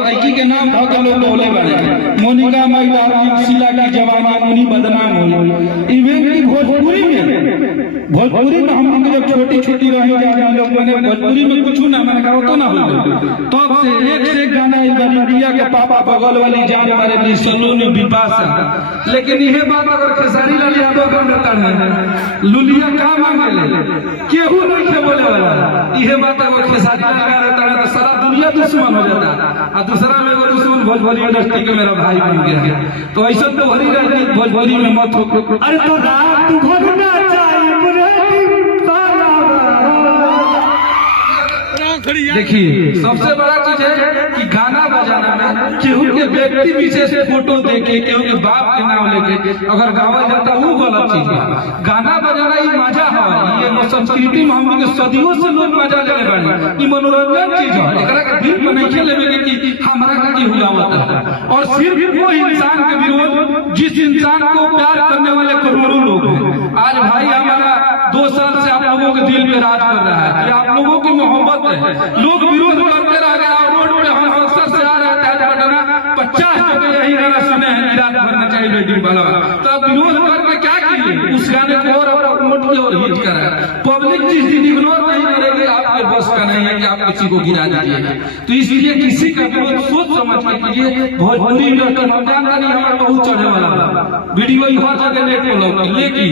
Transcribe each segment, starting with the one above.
लड़की के नाम धो के लोग बोले बड़े मोनिका मैदान शीला की जवानी मुनी बदनाम हुई। इवेंट की भोजपुरी में हम लोग जब छोटी छोटी रही हम लोग मैंने भोजपुरी में कुछ ना मैंने कहा तो ना हो तब से एक से एक गाना इंडिया के पापा बगल वाली जान मारे दी सलून बिपाशा। लेकिन यह बात अगर खेसारी लाल यादव का बता है लुलिया का मांगे केहू नहीं के बोले वाला यह बात अगर खेसारी लाल का रहता है तो सारा दुनिया दुश्मन हो जाता और दूसरा में वो दुश्मन भोजपुरी इंडस्ट्री के मेरा भाई बन गया है। तो ऐसा तो भरी राजनीति भोजपुरी में मत हो। अरे तो रात भरना देखिए सबसे बड़ा चीज है कि गाना बजाना में केहू के व्यक्ति विशेष फोटो देके केहू के बाप के नाम लेके अगर गावल जाता वो गलत चीज है। गाना बजाना ही मजा है, ये संस्कृति में हम लोग सदियों से लोग मजा ले बानी, ये मनोरंजन चीज है। एकरा के दिल में नहीं लेवे कि हमरा का की हुआ होता है। और सिर्फ वो इंसान के विरोध जिस इंसान को प्यार करने वाले करोड़ों लोग हैं। आज भाई हमारा 2 साल से आप लोगों के दिल में राज कर रहा है कि आप लोगों की मोहब्बत है। लोग विरोध करते रह गए और रोड पे हम अक्सर से आ रहे थे पटना 50 जगह यही गाना सुने हैं रात भरना चाहिए बेटी वाला। तो अब विरोध करके क्या किए उस गाने को और प्रमोट किया और हिट करा। पब्लिक जिस दिन इग्नोर नहीं करेगी आपके बस का नहीं है कि आप किसी को गिरा दीजिए। तो इसलिए किसी का विरोध सोच समझ के कीजिए। भोजपुरी इंडस्ट्री में जानकारी हमारा बहुत चढ़ने वाला वीडियो हर जगह नेट पर लोग, लेकिन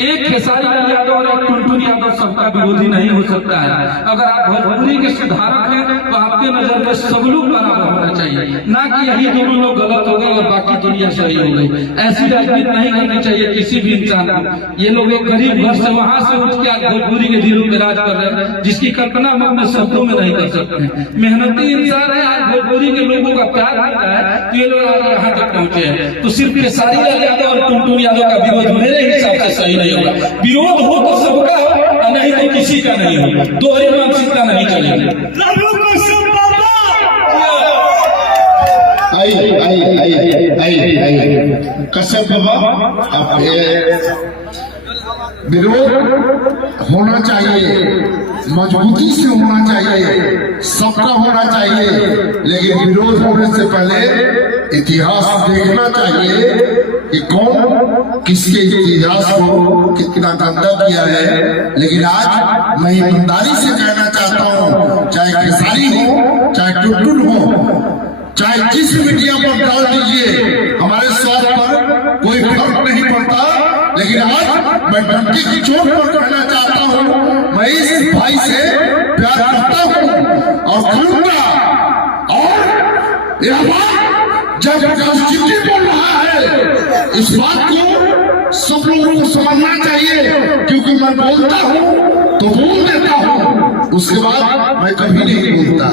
एक खेसारी लाल यादव और एक टुनटुन यादव सबका विरोधी नहीं हो सकता है। अगर आप भोजपुरी के सुधारक हैं तो आपके नजर में सब लोग बराबर होना चाहिए, ना कि यही दोनों लोग गलत हो गए और बाकी दुनिया सही हो गई। ऐसी राजनीति नहीं करनी चाहिए किसी भी इंसान को। ये लोग एक गरीब घर से वहां से उठ के आज भोजपुरी के दिलों में राज कर रहे हैं जिसकी कल्पना हम अपने शब्दों में नहीं कर सकते। मेहनती इंसान है, आज भोजपुरी के लोगों का प्यार मिल रहा है तो ये लोग आज यहाँ तक पहुंचे हैं। तो सिर्फ खेसारी लाल यादव और टुनटुन यादव का विरोध मेरे हिसाब से सही नहीं होगा। विरोध हो तो सबका हो, नहीं तो किसी का नहीं हो। दोहरी मानसिकता नहीं चलेगी। कश्यप बाबा अब विरोध होना चाहिए, मजबूती से होना चाहिए, सबका होना चाहिए, लेकिन विरोध होने से पहले इतिहास देखना चाहिए कि कौन किसके इतिहास को कितना गंदा किया है। लेकिन आज मैं ईमानदारी से कहना चाहता हूँ, चाहे खेसारी हो चाहे टुनटुन हो, चाहे जिस मीडिया पर डाल दीजिए, हमारे स्वास्थ्य पर कोई फर्क नहीं पड़ता। लेकिन आज मैं डंके की चोट पर कहना चाहता हूँ, मैं इस भाई से प्यार करता हूँ और करूंगा। और यह बात जब चिट्ठी बोल रहा है, इस बात को सब लोगों को समझना चाहिए, क्योंकि मैं बोलता हूँ तो बोल देता हूँ, उसके बाद मैं कभी नहीं बोलता।